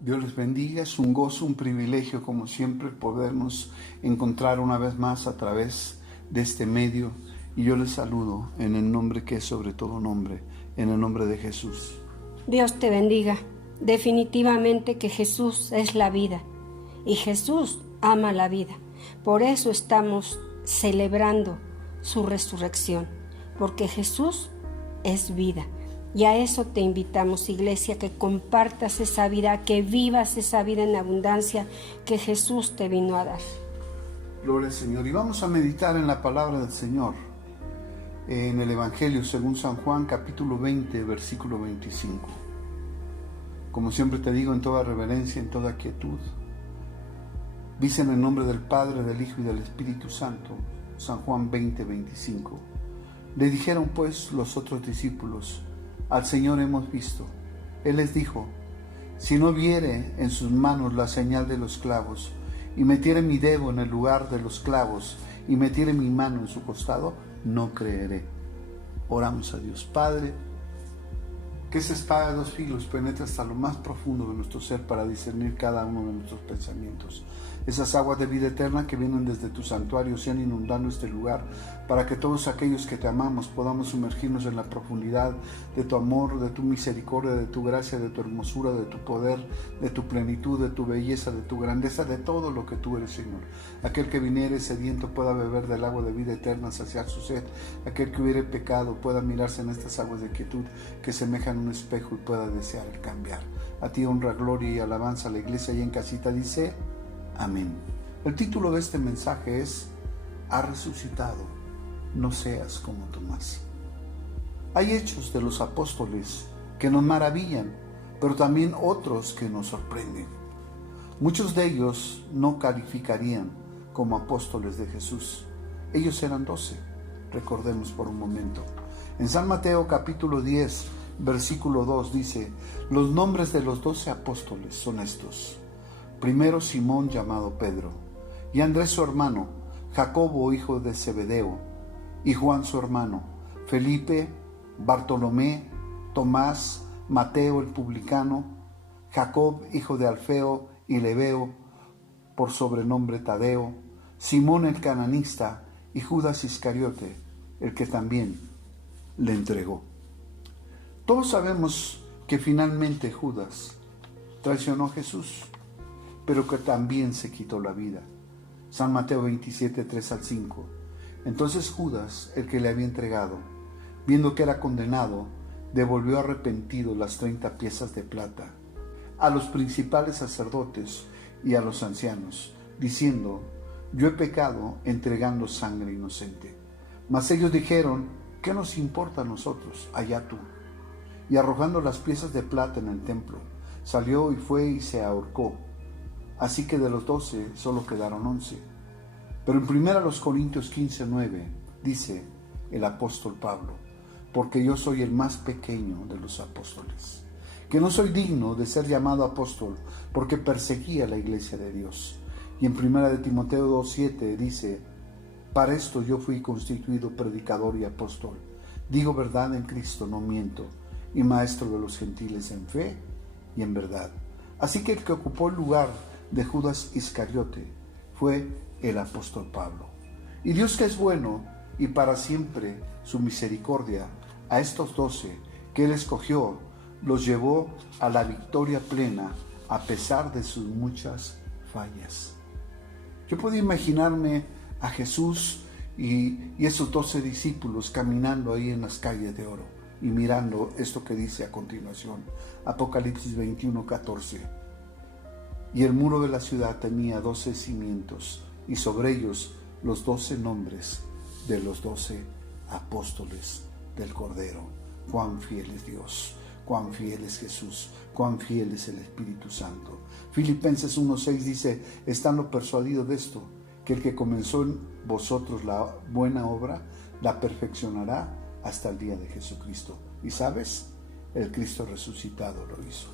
Dios les bendiga, es un gozo, un privilegio como siempre podernos encontrar una vez más a través de este medio, y yo les saludo en el nombre que es sobre todo nombre, en el nombre de Jesús. Dios te bendiga. Definitivamente que Jesús es la vida y Jesús ama la vida. Por eso estamos celebrando su resurrección, porque Jesús es vida. Y a eso te invitamos, iglesia, que compartas esa vida, que vivas esa vida en abundancia que Jesús te vino a dar. Gloria al Señor. Y vamos a meditar en la palabra del Señor, en el Evangelio según San Juan, capítulo 20, versículo 25. Como siempre te digo, en toda reverencia, en toda quietud, dice en el nombre del Padre, del Hijo y del Espíritu Santo, San Juan 20, 25. Le dijeron pues los otros discípulos: al Señor hemos visto. Él les dijo: si no viere en sus manos la señal de los clavos, y metiere mi dedo en el lugar de los clavos, y metiere mi mano en su costado, no creeré. Oramos a Dios. Padre, que esa espada de dos filos penetre hasta lo más profundo de nuestro ser para discernir cada uno de nuestros pensamientos. Esas aguas de vida eterna que vienen desde tu santuario sean inundando este lugar, para que todos aquellos que te amamos podamos sumergirnos en la profundidad de tu amor, de tu misericordia, de tu gracia, de tu hermosura, de tu poder, de tu plenitud, de tu belleza, de tu grandeza, de todo lo que tú eres, Señor. Aquel que viniere sediento pueda beber del agua de vida eterna, saciar su sed. Aquel que hubiere pecado pueda mirarse en estas aguas de quietud que semejan un espejo y pueda desear el cambiar. A ti honra, gloria y alabanza. La iglesia ahí en casita dice: amén. El título de este mensaje es: ha resucitado, no seas como Tomás. Hay hechos de los apóstoles que nos maravillan, pero también otros que nos sorprenden. Muchos de ellos no calificarían como apóstoles de Jesús. Ellos eran 12. Recordemos por un momento. En San Mateo capítulo 10, versículo 2 dice: los nombres de los 12 apóstoles son estos: primero Simón, llamado Pedro, y Andrés su hermano, Jacobo hijo de Zebedeo, y Juan su hermano, Felipe, Bartolomé, Tomás, Mateo el publicano, Jacob hijo de Alfeo y Lebeo, por sobrenombre Tadeo, Simón el cananista, y Judas Iscariote, el que también le entregó. Todos sabemos que finalmente Judas traicionó a Jesús, pero que también se quitó la vida. San Mateo 27, 3 al 5. Entonces Judas, el que le había entregado, viendo que era condenado, devolvió arrepentido las 30 piezas de plata a los principales sacerdotes y a los ancianos, diciendo: yo he pecado entregando sangre inocente. Mas ellos dijeron: ¿qué nos importa a nosotros? Allá tú. Y arrojando las piezas de plata en el templo, salió y fue y se ahorcó. Así que de los 12 solo quedaron 11. Pero en 1 Corintios 15, 9 dice el apóstol Pablo: porque yo soy el más pequeño de los apóstoles, que no soy digno de ser llamado apóstol, porque perseguía la iglesia de Dios. Y en 1 Timoteo 2, 7 dice: para esto yo fui constituido predicador y apóstol. Digo verdad en Cristo, no miento, y maestro de los gentiles en fe y en verdad. Así que el que ocupó el lugar de Judas Iscariote fue el apóstol Pablo. Y Dios, que es bueno y para siempre su misericordia, a estos 12 que Él escogió, los llevó a la victoria plena a pesar de sus muchas fallas. Yo podía imaginarme a Jesús y esos 12 discípulos caminando ahí en las calles de oro y mirando esto que dice a continuación, Apocalipsis 21, 14. Y el muro de la ciudad tenía 12 cimientos, y sobre ellos los 12 nombres de los 12 apóstoles del Cordero. Cuán fiel es Dios, cuán fiel es Jesús, cuán fiel es el Espíritu Santo. Filipenses 1:6 dice: estando persuadido de esto, que el que comenzó en vosotros la buena obra, la perfeccionará hasta el día de Jesucristo. Y sabes, el Cristo resucitado lo hizo.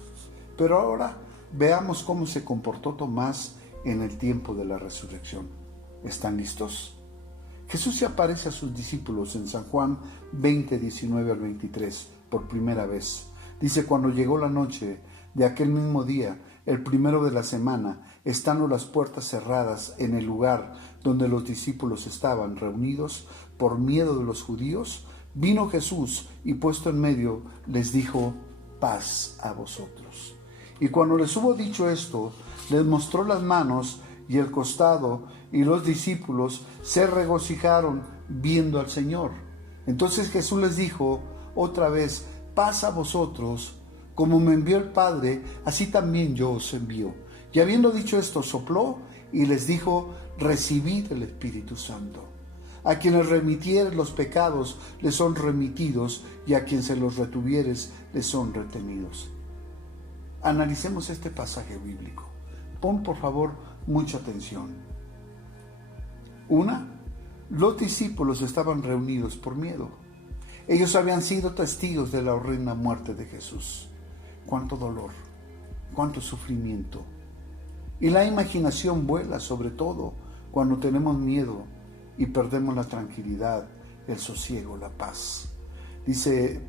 Pero ahora veamos cómo se comportó Tomás en el tiempo de la resurrección. ¿Están listos? Jesús se aparece a sus discípulos en San Juan 20, 19 al 23 por primera vez. Dice: cuando llegó la noche de aquel mismo día el primero de la semana, estando las puertas cerradas en el lugar donde los discípulos estaban reunidos por miedo de los judíos, vino Jesús y puesto en medio les dijo: paz a vosotros. Y cuando les hubo dicho esto, les mostró las manos y el costado, y los discípulos se regocijaron viendo al Señor. Entonces Jesús les dijo otra vez: paz a vosotros. Como me envió el Padre, así también yo os envío. Y habiendo dicho esto, sopló y les dijo: recibid el Espíritu Santo. A quienes remitieres los pecados les son remitidos, y a quien se los retuvieres les son retenidos. Analicemos este pasaje bíblico. Pon por favor mucha atención. 1. Los discípulos estaban reunidos por miedo. Ellos habían sido testigos de la horrenda muerte de Jesús. Cuánto dolor, cuánto sufrimiento. Y la imaginación vuela, sobre todo cuando tenemos miedo y perdemos la tranquilidad, el sosiego, la paz. Dice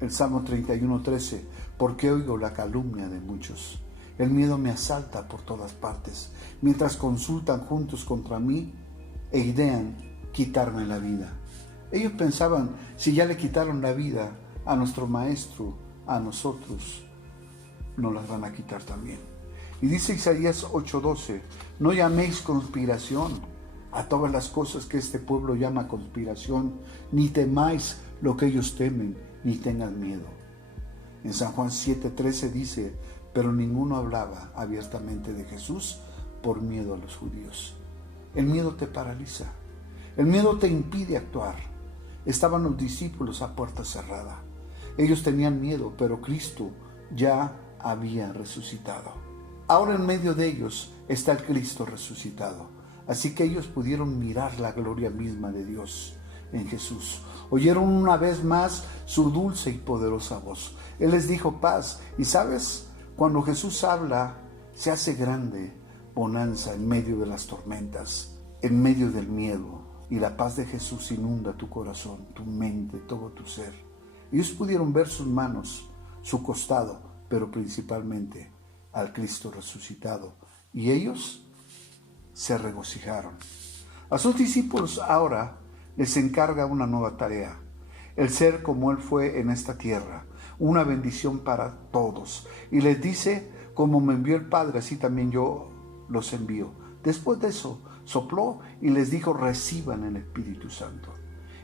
el Salmo 31:13: porque oigo la calumnia de muchos. El miedo me asalta por todas partes, mientras consultan juntos contra mí e idean quitarme la vida. Ellos pensaban: si ya le quitaron la vida a nuestro maestro, a nosotros nos las van a quitar también. Y dice Isaías 8:12: no llaméis conspiración a todas las cosas que este pueblo llama conspiración, ni temáis lo que ellos temen, ni tengan miedo. En San Juan 7:13 dice: pero ninguno hablaba abiertamente de Jesús por miedo a los judíos. El miedo te paraliza, el miedo te impide actuar. Estaban los discípulos a puerta cerrada. Ellos tenían miedo, pero Cristo ya había resucitado. Ahora en medio de ellos está el Cristo resucitado. Así que ellos pudieron mirar la gloria misma de Dios en Jesús. Oyeron una vez más su dulce y poderosa voz. Él les dijo: paz. Y ¿sabes? Cuando Jesús habla, se hace grande bonanza en medio de las tormentas, en medio del miedo. Y la paz de Jesús inunda tu corazón, tu mente, todo tu ser. Ellos pudieron ver sus manos, su costado, pero principalmente al Cristo resucitado. Y ellos se regocijaron. A sus discípulos ahora les encarga una nueva tarea: el ser como Él fue en esta tierra, una bendición para todos. Y les dice: como me envió el Padre, así también yo los envío. Después de eso, sopló y les dijo: reciban el Espíritu Santo.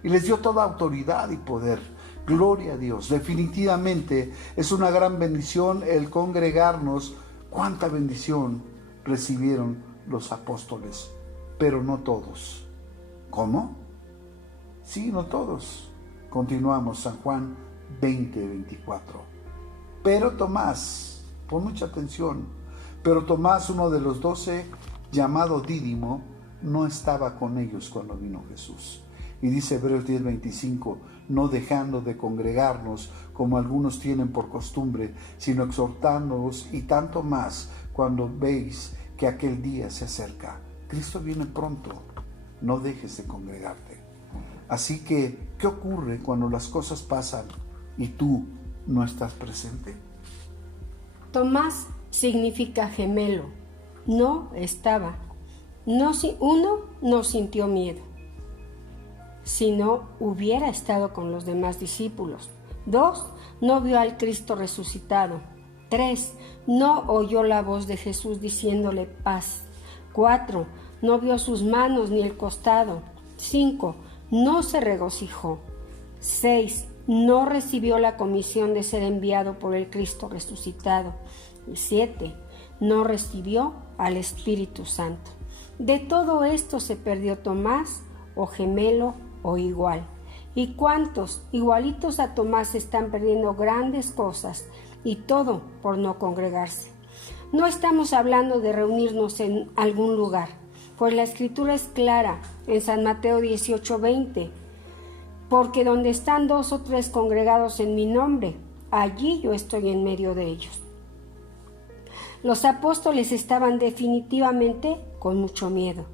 Y les dio toda autoridad y poder. Gloria a Dios. Definitivamente es una gran bendición el congregarnos. Cuánta bendición recibieron los apóstoles, pero no todos. ¿Cómo? Sí, no todos. Continuamos, San Juan 20:24. Pero Tomás, pon mucha atención, pero Tomás, uno de los 12, llamado Dídimo, no estaba con ellos cuando vino Jesús. Y dice Hebreos 10:25: no dejando de congregarnos como algunos tienen por costumbre, sino exhortándonos, y tanto más cuando veis que aquel día se acerca. Cristo viene pronto, no dejes de congregarte. Así que, ¿qué ocurre cuando las cosas pasan y tú no estás presente? Tomás significa gemelo. No estaba. Uno no sintió miedo, si no hubiera estado con los demás discípulos. 2, no vio al Cristo resucitado. 3, no oyó la voz de Jesús diciéndole paz. 4, no vio sus manos ni el costado. 5, no se regocijó. 6, no recibió la comisión de ser enviado por el Cristo resucitado. 7, no recibió al Espíritu Santo. De todo esto se perdió Tomás, o gemelo, o igual. ¿Y cuántos igualitos a Tomás están perdiendo grandes cosas, y todo por no congregarse? No estamos hablando de reunirnos en algún lugar, pues la Escritura es clara en San Mateo 18:20: porque donde están 2 o 3 congregados en mi nombre, allí yo estoy en medio de ellos. Los apóstoles estaban definitivamente con mucho miedo,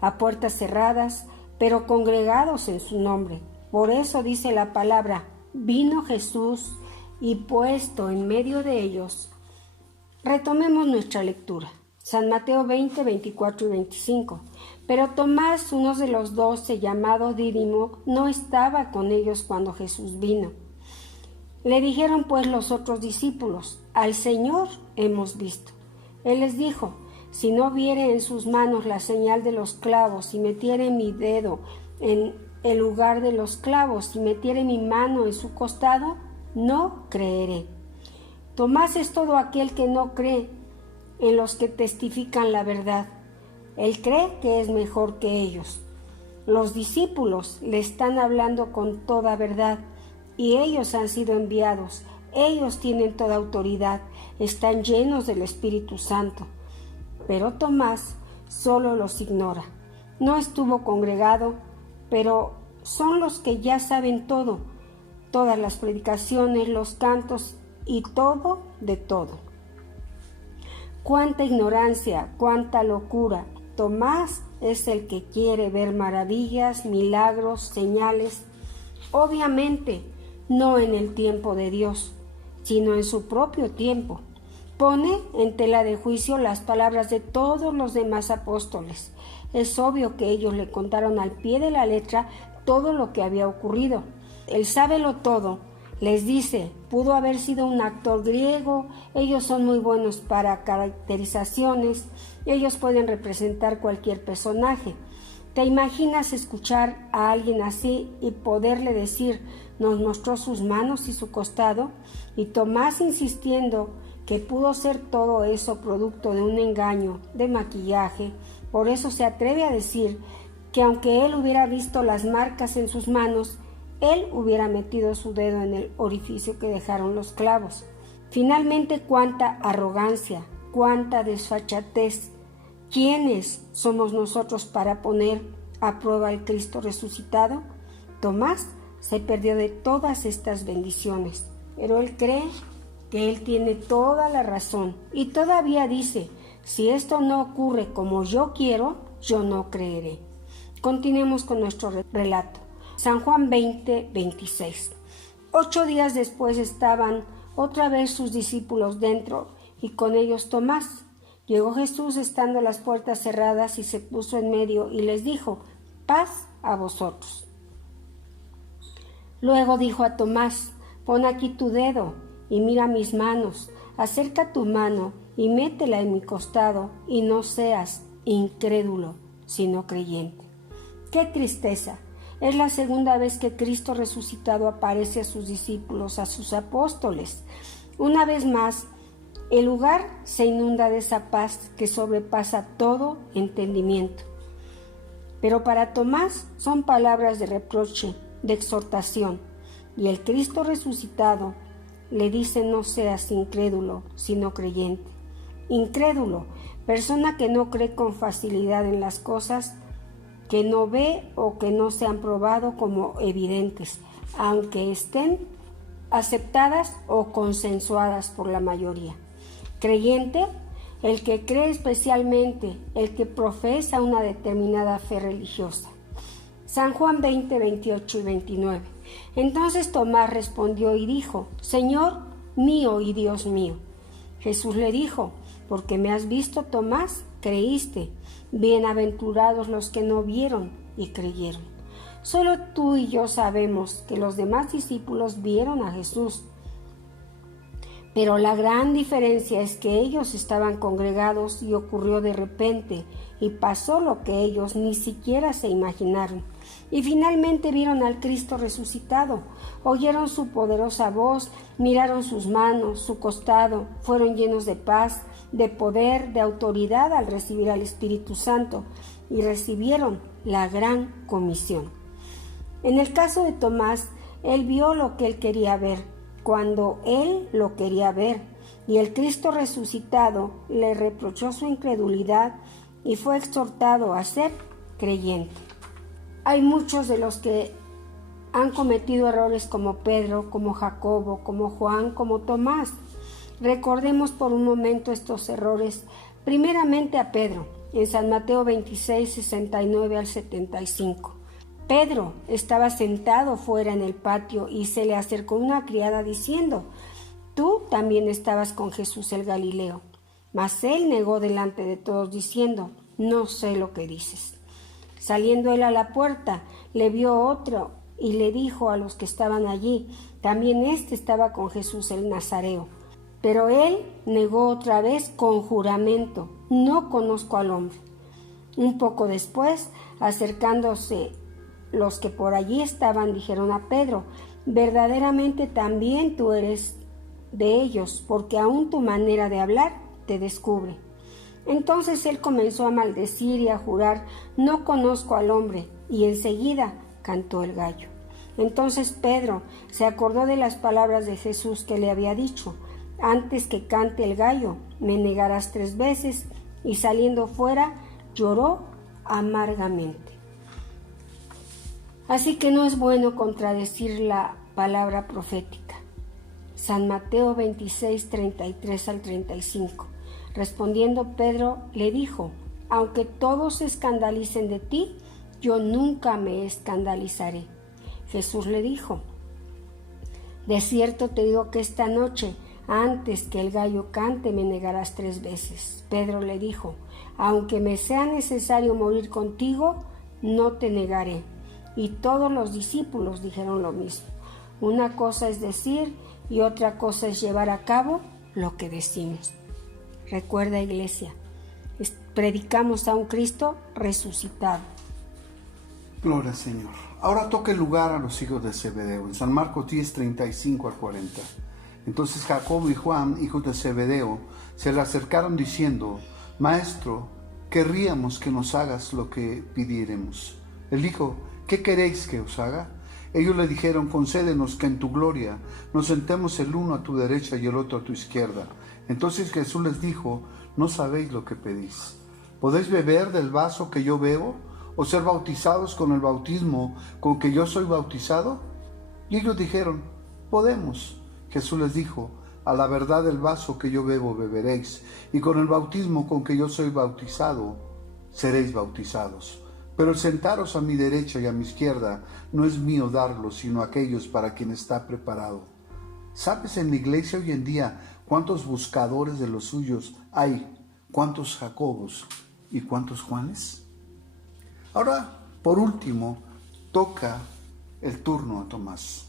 a puertas cerradas, pero congregados en su nombre. Por eso dice la palabra: vino Jesús y puesto en medio de ellos, Retomemos nuestra lectura. San Mateo 20, 24 y 25. Pero Tomás, uno de los 12, llamado Dídimo, no estaba con ellos cuando Jesús vino. Le dijeron pues los otros discípulos: al Señor hemos visto. Él les dijo: si no viere en sus manos la señal de los clavos, y metiere mi dedo en el lugar de los clavos, y metiere mi mano en su costado, no creeré. Tomás es todo aquel que no cree en los que testifican la verdad. Él cree que es mejor que ellos. Los discípulos le están hablando con toda verdad, y ellos han sido enviados. Ellos tienen toda autoridad, están llenos del Espíritu Santo. Pero Tomás solo los ignora. No estuvo congregado, pero son los que ya saben todo, todas las predicaciones, los cantos y todo de todo. Cuánta ignorancia, cuánta locura. Tomás es el que quiere ver maravillas, milagros, señales. Obviamente, no en el tiempo de Dios, sino en su propio tiempo. Pone en tela de juicio las palabras de todos los demás apóstoles. Es obvio que ellos le contaron al pie de la letra todo lo que había ocurrido. El sábelo todo les dice: pudo haber sido un actor griego, ellos son muy buenos para caracterizaciones, ellos pueden representar cualquier personaje. ¿Te imaginas escuchar a alguien así y poderle decir: nos mostró sus manos y su costado? Y Tomás insistiendo que pudo ser todo eso producto de un engaño, de maquillaje. Por eso se atreve a decir que aunque él hubiera visto las marcas en sus manos, él hubiera metido su dedo en el orificio que dejaron los clavos. Finalmente, cuánta arrogancia, cuánta desfachatez. ¿Quiénes somos nosotros para poner a prueba al Cristo resucitado? Tomás se perdió de todas estas bendiciones, pero él cree que él tiene toda la razón y todavía dice: si esto no ocurre como yo quiero, yo no creeré. Continuemos con nuestro relato. San Juan 20, 26. 8 días después estaban otra vez sus discípulos dentro y con ellos Tomás. Llegó Jesús estando las puertas cerradas y se puso en medio y les dijo: paz a vosotros. Luego dijo a Tomás: pon aquí tu dedo y mira mis manos, acerca tu mano y métela en mi costado, y no seas incrédulo, sino creyente. ¡Qué tristeza! Es la segunda vez que Cristo resucitado aparece a sus discípulos, a sus apóstoles. Una vez más, el lugar se inunda de esa paz que sobrepasa todo entendimiento. Pero para Tomás son palabras de reproche, de exhortación, y el Cristo resucitado le dice: no seas incrédulo, sino creyente. Incrédulo, persona que no cree con facilidad en las cosas, que no ve o que no se han probado como evidentes, aunque estén aceptadas o consensuadas por la mayoría. Creyente, el que cree especialmente, el que profesa una determinada fe religiosa. San Juan 20, 28 y 29. Entonces Tomás respondió y dijo: Señor mío y Dios mío. Jesús le dijo: porque me has visto, Tomás, creíste. Bienaventurados los que no vieron y creyeron. Solo tú y yo sabemos que los demás discípulos vieron a Jesús. Pero la gran diferencia es que ellos estaban congregados y ocurrió de repente y pasó lo que ellos ni siquiera se imaginaron. Y finalmente vieron al Cristo resucitado, oyeron su poderosa voz, miraron sus manos, su costado, fueron llenos de paz, de poder, de autoridad al recibir al Espíritu Santo y recibieron la gran comisión. En el caso de Tomás, él vio lo que él quería ver, cuando él lo quería ver, y el Cristo resucitado le reprochó su incredulidad y fue exhortado a ser creyente. Hay muchos de los que han cometido errores como Pedro, como Jacobo, como Juan, como Tomás. Recordemos por un momento estos errores, primeramente a Pedro, en San Mateo 26, 69 al 75. Pedro estaba sentado fuera en el patio y se le acercó una criada diciendo: tú también estabas con Jesús el Galileo. Mas él negó delante de todos, diciendo: no sé lo que dices. Saliendo él a la puerta, le vio otro y le dijo a los que estaban allí: también éste estaba con Jesús el Nazareo. Pero él negó otra vez con juramento: no conozco al hombre. Un poco después, acercándose los que por allí estaban, dijeron a Pedro: verdaderamente también tú eres de ellos, porque aún tu manera de hablar te descubre. Entonces él comenzó a maldecir y a jurar: no conozco al hombre, y enseguida cantó el gallo. Entonces Pedro se acordó de las palabras de Jesús que le había dicho: antes que cante el gallo, me negarás 3 veces, y saliendo fuera, lloró amargamente. Así que no es bueno contradecir la palabra profética. San Mateo 26, 33 al 35. Respondiendo Pedro le dijo: aunque todos se escandalicen de ti, yo nunca me escandalizaré. Jesús le dijo: de cierto te digo que esta noche, antes que el gallo cante, me negarás 3 veces. Pedro le dijo: aunque me sea necesario morir contigo, no te negaré. Y todos los discípulos dijeron lo mismo. Una cosa es decir y otra cosa es llevar a cabo lo que decimos. Recuerda, iglesia, predicamos a un Cristo resucitado. Gloria al Señor. Ahora toca el lugar a los hijos de Zebedeo. En San Marcos 10, 35 al 40. Entonces Jacobo y Juan, hijos de Zebedeo, se le acercaron diciendo: Maestro, querríamos que nos hagas lo que pidiéremos. Él dijo: ¿qué queréis que os haga? Ellos le dijeron: concédenos que en tu gloria nos sentemos el uno a tu derecha y el otro a tu izquierda. Entonces Jesús les dijo: no sabéis lo que pedís. ¿Podéis beber del vaso que yo bebo, o ser bautizados con el bautismo con que yo soy bautizado? Y ellos dijeron: podemos. Jesús les dijo: a la verdad del vaso que yo bebo beberéis, y con el bautismo con que yo soy bautizado seréis bautizados. Pero el sentaros a mi derecha y a mi izquierda no es mío darlo, sino aquellos para quien está preparado. ¿Sabes en la iglesia hoy en día cuántos buscadores de los suyos hay? ¿Cuántos Jacobos y cuántos Juanes? Ahora, por último, toca el turno a Tomás.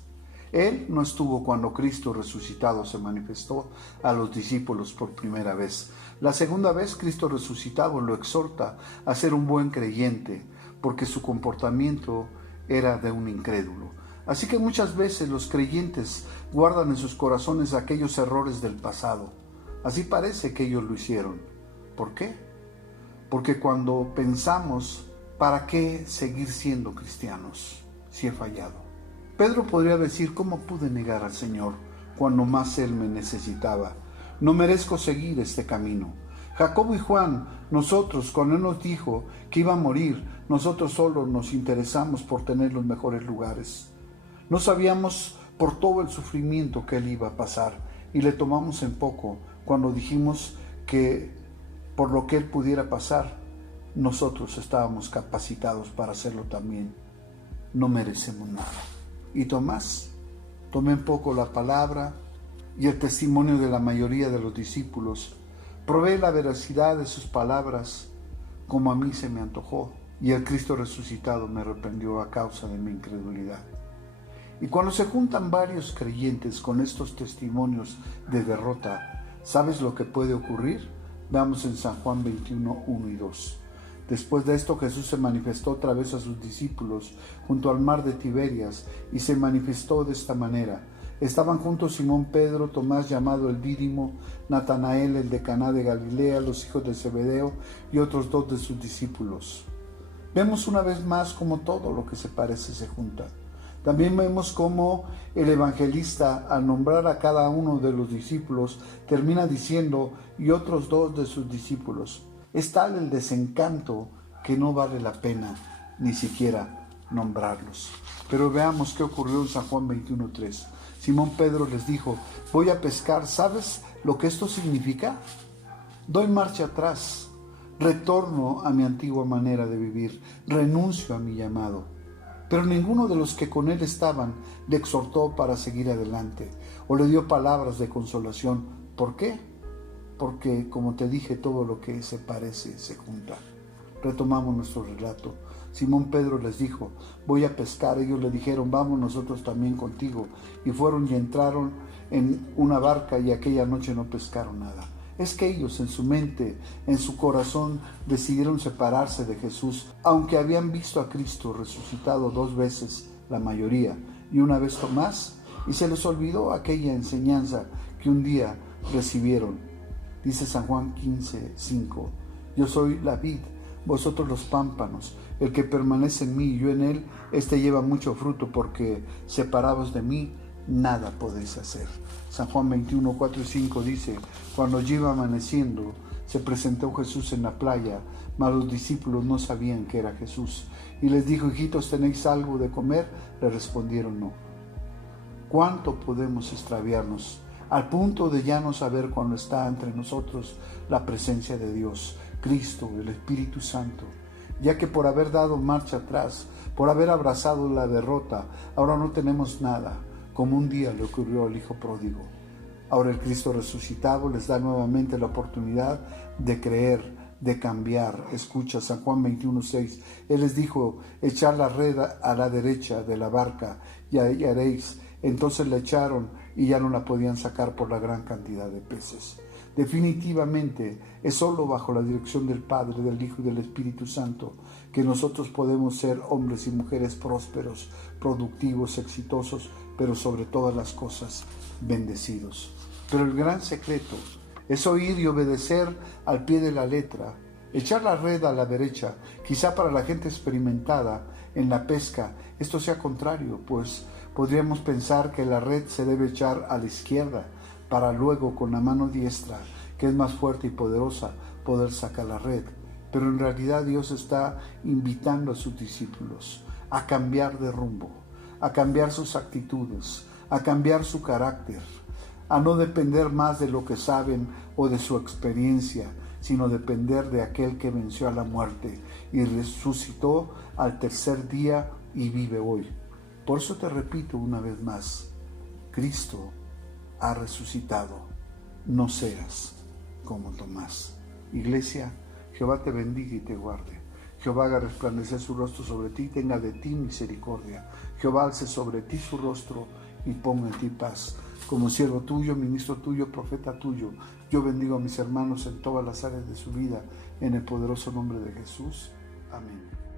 Él no estuvo cuando Cristo resucitado se manifestó a los discípulos por primera vez. La segunda vez Cristo resucitado lo exhorta a ser un buen creyente, porque su comportamiento era de un incrédulo. Así que muchas veces los creyentes guardan en sus corazones aquellos errores del pasado. Así parece que ellos lo hicieron. ¿Por qué? Porque cuando pensamos: ¿para qué seguir siendo cristianos si he fallado? Pedro podría decir: ¿cómo pude negar al Señor cuando más Él me necesitaba? No merezco seguir este camino. Jacobo y Juan, nosotros, cuando Él nos dijo que iba a morir, nosotros solo nos interesamos por tener los mejores lugares. No sabíamos por todo el sufrimiento que Él iba a pasar, y le tomamos en poco cuando dijimos que por lo que Él pudiera pasar, nosotros estábamos capacitados para hacerlo también. No merecemos nada. Y Tomás tomó en poco la palabra y el testimonio de la mayoría de los discípulos. Probé la veracidad de sus palabras como a mí se me antojó, y el Cristo resucitado me reprendió a causa de mi incredulidad. Y cuando se juntan varios creyentes con estos testimonios de derrota, ¿sabes lo que puede ocurrir? Veamos en San Juan 21, 1 y 2. Después de esto Jesús se manifestó otra vez a sus discípulos junto al mar de Tiberias, y se manifestó de esta manera. Estaban juntos Simón Pedro, Tomás llamado el Dídimo, Natanael el de Caná de Galilea, los hijos de Zebedeo y otros 2 de sus discípulos. Vemos una vez más cómo todo lo que se parece se junta. También vemos cómo el evangelista, al nombrar a cada uno de los discípulos, termina diciendo: y otros 2 de sus discípulos. Es tal el desencanto que no vale la pena ni siquiera nombrarlos. Pero veamos qué ocurrió en San Juan 21:3. Simón Pedro les dijo: voy a pescar. ¿Sabes lo que esto significa? Doy marcha atrás, retorno a mi antigua manera de vivir, renuncio a mi llamado. Pero ninguno de los que con él estaban le exhortó para seguir adelante o le dio palabras de consolación. ¿Por qué? porque, como te dije, todo lo que se parece se junta. Retomamos nuestro relato. Simón Pedro les dijo: voy a pescar. Ellos le dijeron: vamos nosotros también contigo. Y fueron y entraron en una barca, y aquella noche no pescaron nada. Es que ellos en su mente, en su corazón, decidieron separarse de Jesús, aunque habían visto a Cristo resucitado 2 veces, la mayoría, y una vez Tomás, y se les olvidó aquella enseñanza que un día recibieron. Dice San Juan 15:5: yo soy la vid, vosotros los pámpanos. El que permanece en mí y yo en él, éste lleva mucho fruto, porque separados de mí nada podéis hacer. San Juan 21:4-5 dice: cuando ya iba amaneciendo, se presentó Jesús en la playa, mas los discípulos no sabían que era Jesús. Y les dijo: hijitos, ¿tenéis algo de comer? Le respondieron: no. ¿Cuánto podemos extraviarnos al punto de ya no saber cuando está entre nosotros la presencia de Dios, Cristo, el Espíritu Santo? Ya que por haber dado marcha atrás, por haber abrazado la derrota, ahora no tenemos nada, como un día le ocurrió al Hijo pródigo. Ahora el Cristo resucitado les da nuevamente la oportunidad de creer, de cambiar. Escucha San Juan 21:6. Él les dijo: echad la red a la derecha de la barca y hallaréis. Entonces la echaron y ya no la podían sacar por la gran cantidad de peces. Definitivamente es solo bajo la dirección del Padre, del Hijo y del Espíritu Santo que nosotros podemos ser hombres y mujeres prósperos, productivos, exitosos, pero sobre todas las cosas bendecidos. Pero el gran secreto es oír y obedecer al pie de la letra, echar la red a la derecha. Quizá para la gente experimentada en la pesca esto sea contrario, pues podríamos pensar que la red se debe echar a la izquierda, para luego con la mano diestra, que es más fuerte y poderosa, poder sacar la red. Pero en realidad Dios está invitando a sus discípulos a cambiar de rumbo, a cambiar sus actitudes, a cambiar su carácter, a no depender más de lo que saben o de su experiencia, sino depender de aquel que venció a la muerte y resucitó al 3er día y vive hoy. Por eso te repito una vez más: Cristo ha resucitado, no seas como Tomás. Iglesia, Jehová te bendiga y te guarde. Jehová haga resplandecer su rostro sobre ti y tenga de ti misericordia. Jehová alce sobre ti su rostro y ponga en ti paz. Como siervo tuyo, ministro tuyo, profeta tuyo, yo bendigo a mis hermanos en todas las áreas de su vida, en el poderoso nombre de Jesús. Amén.